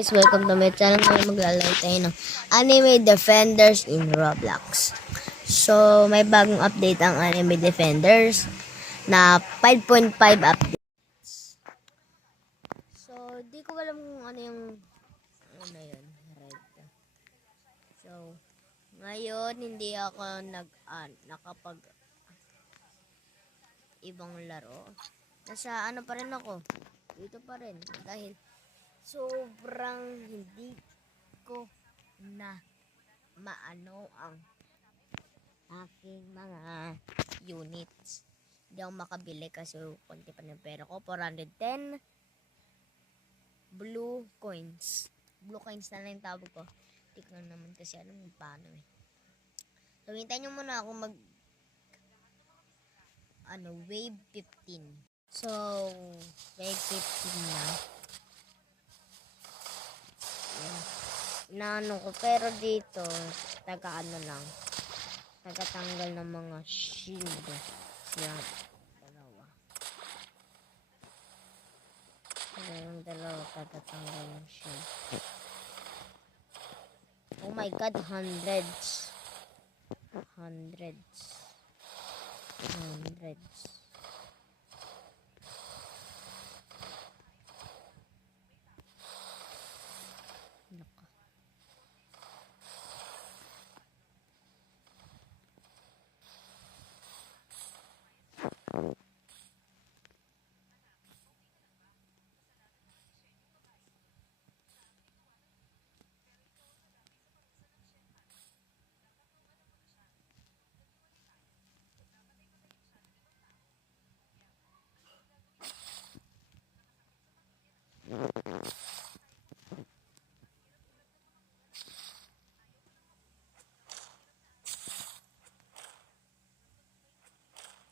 Guys, welcome to my channel. Ngayon maglalaro tayo ng Anime Defenders in Roblox. So, may bagong update ang Anime Defenders na 5.5 updates. So, di ko alam kung ano yung yun, red. So, ngayon hindi ako nakapag ibang laro. Nasa ano pa rin ako. Dito pa rin dahil sobrang hindi ko na maano ang aking mga units. Hindi ako makabili kasi konti pa ng pera ko. 410 blue coins. Blue coins na lang yung tawag ko. Hindi ko naman kasi alam kung paano eh. So, hintayin nyo muna ako wave 15. So, wave 15 na. Inaano ko, pero dito tagatanggal ng mga shield siya dalawa tagatanggal ng shield. Oh my god, hundreds naka.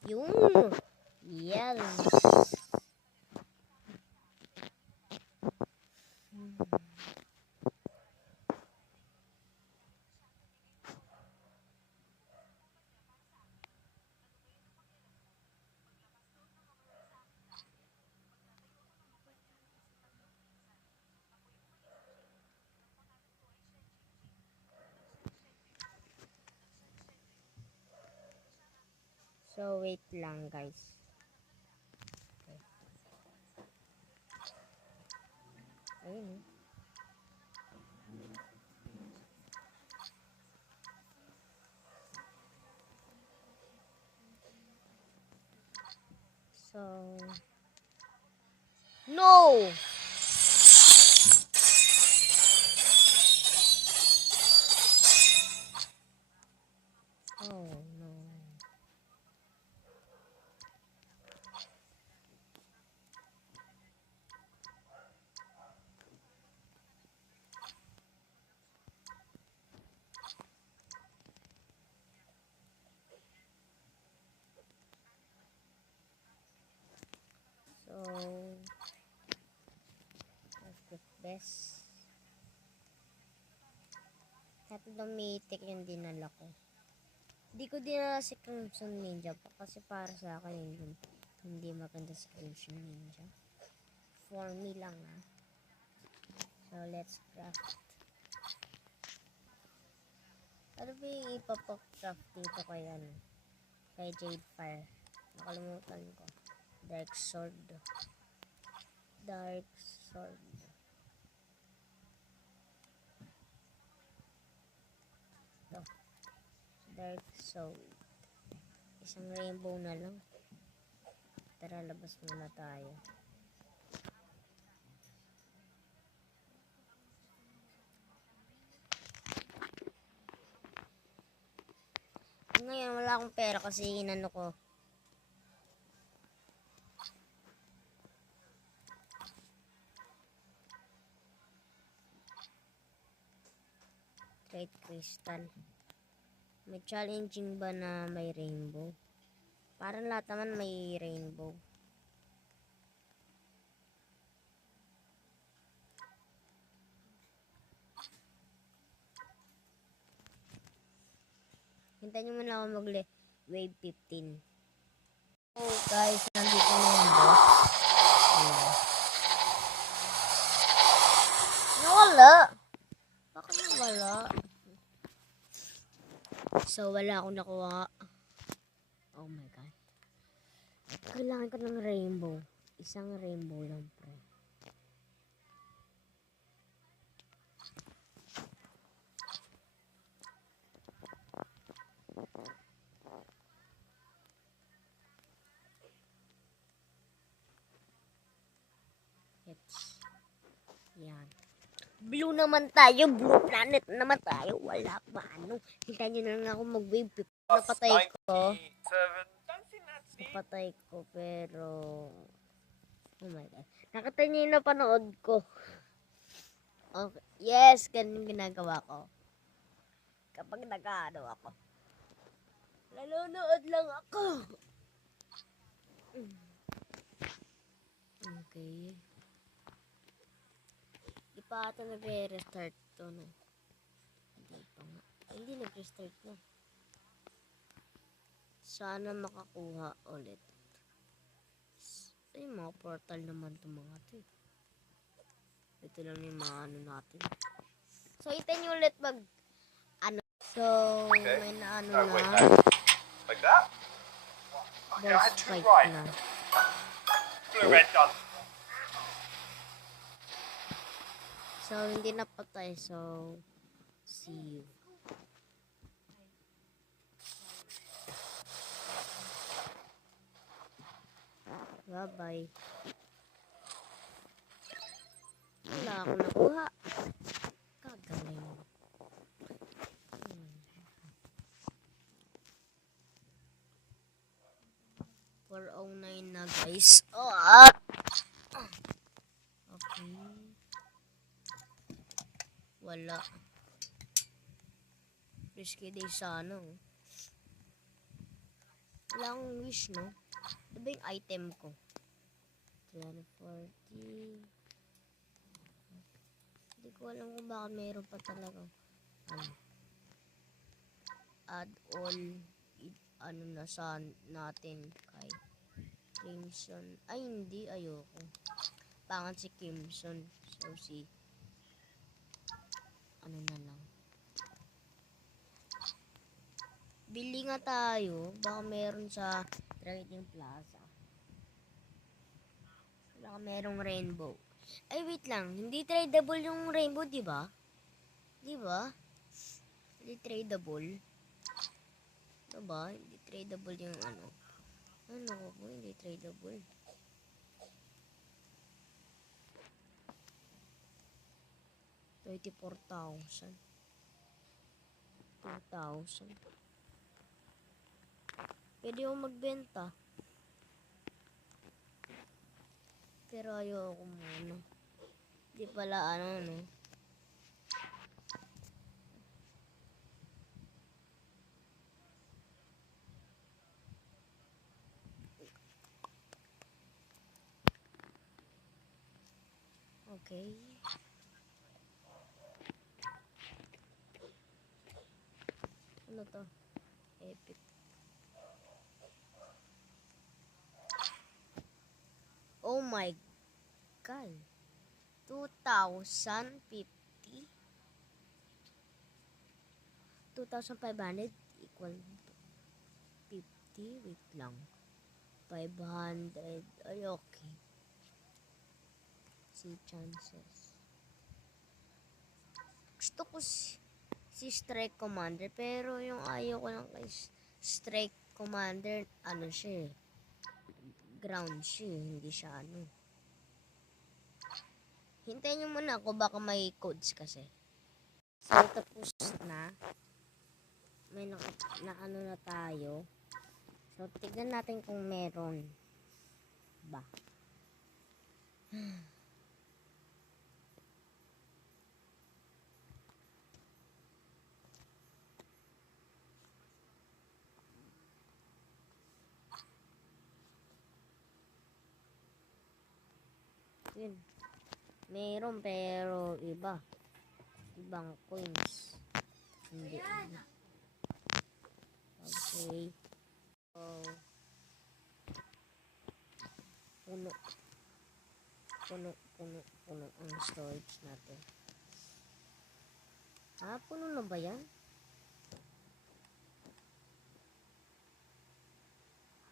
Yung yes. So, wait lang guys. Okay. Ayun. So, no! Oh, no. So, let's get this. Tatlong mythic yung dinala ko. Hindi ko dinala si Crimson Ninja pa kasi para sa akin yun, hindi maganda si Crimson Ninja. For me lang So, let's craft. Ano ba yung ipapag-craft dito kay Jade Fire? Nakalimutan ko. Dark Sword. Ito. Dark Sword. Isang rainbow na lang. Tara, labas muna tayo. Ngayon, wala akong pera kasi inano ko. Trade crystal. May challenging ba na may rainbow? Parang lahat naman may rainbow. Hintayin nyo muna ako mag-wave 15. Oh guys, nandito na yung boss. Ayan. No! Wala. Bakit wala? So, wala akong nakuha. Oh my God. Kailangan ko ng rainbow. Isang rainbow lang, pre. It's, yan. Blue naman tayo. Blue planet naman tayo. Wala pa ano. Hintayin nyo na lang ako mag-wave. Napatay ko. Napatay ko pero... Oh my God. Nakita niyo yung napanood ko. Okay. Yes, ganun ginagawa ko. Kapag nag-ano ako. Nanonood lang ako. Okay. Di pa ata nag-restart to, no? Hindi pa nga. Hindi nag-restart na. Sana makakuha ulit. Ay, mga portal naman to mga to. Ito lang yung mga ano natin. So, itin nyo ulit mag... Ano? So, Okay. may na ano No, na. wait, no. Like that? Okay, I had Boss two fight right. na. Blue, red, done. So, hindi na patay. So, see you. Bye-bye. Wala ako nakuha. Kagaling. 409 na guys. Oh, okay. Wala. Risky day sana. Oh. Wala akong wish, no? Ano ba yung item ko? 340. Hindi ko alam kung bakit mayroon pa talaga. Ano? Add all. Ano na sa natin kay Crimson. Ay, hindi. Ayoko. Pangan si Crimson. So, si... Ano na lang. Bili nga tayo. Baka meron sa Trading Plaza. Baka merong rainbow. Ay, wait lang. Hindi tradable yung rainbow, di ba? Di ba? Hindi tradable. Diba? Hindi tradable yung ano. Ano ko po? Hindi tradable. $34,000. 2,000. Pwede akong magbenta. Pero ayoko muna. Di pala ano, no? Okay. Ano to? Epic. Oh my God. 2,050. 2,500 equal 50. Wait lang. 500. Ay, okay. See chances. Gusto ko si Strike Commander, pero yung ayaw ko lang kay Strike Commander, ano siya eh. Ground siya eh. Hindi siya ano. Hintayin nyo muna ako, baka may codes kasi. So, tapos na. May na ano na tayo. So, tignan natin kung meron ba. Yun. Meron pero iba. Ibang coins. Hindi. Okay. So, puno ang storage natin. Puno na ba yan?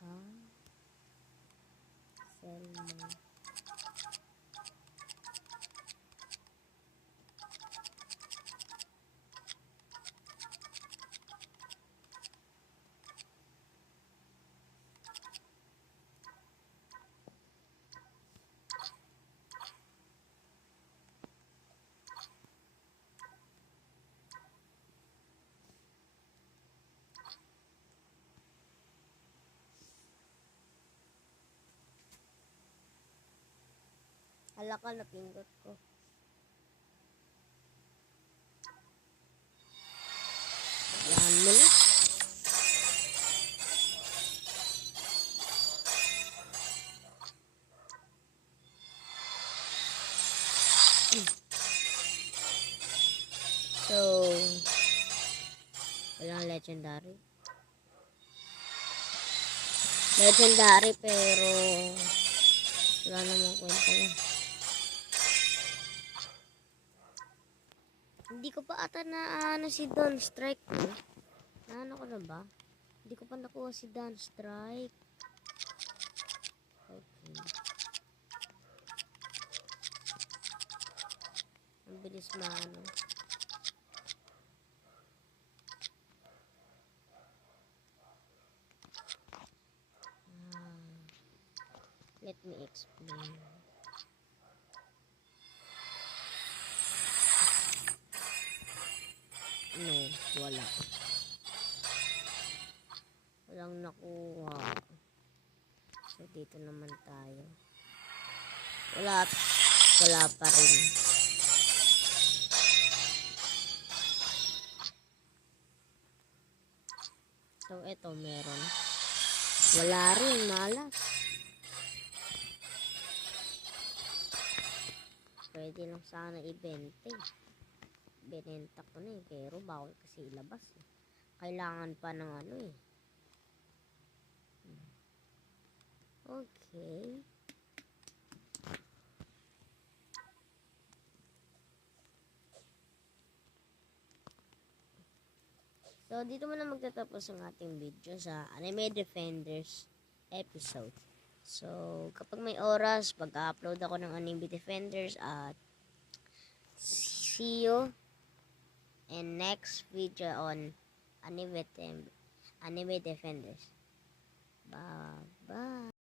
Ha? Selma. Hala ka, napindot ko. Yan mo na. So, walang legendary. Legendary pero wala namang kwenta yan. Hindi ko pa ata na si Don Strike ko. Naano ko na ba? Hindi ko pa nakuha si Don Strike. Okay. Ang bilis maano. Let me explain. No, wala. Walang nakuha. So, dito naman tayo. Wala pa rin. So, eto meron. Wala rin, malas. Pwede lang sana ibente. Binenta ko na pero bawal kasi ilabas. Kailangan pa ng ano eh. Okay. So, dito muna magtatapos ang ating video sa Anime Defenders episode. So, kapag may oras, pag-upload ako ng Anime Defenders at see you in next video on Anime Defenders. Bye-bye.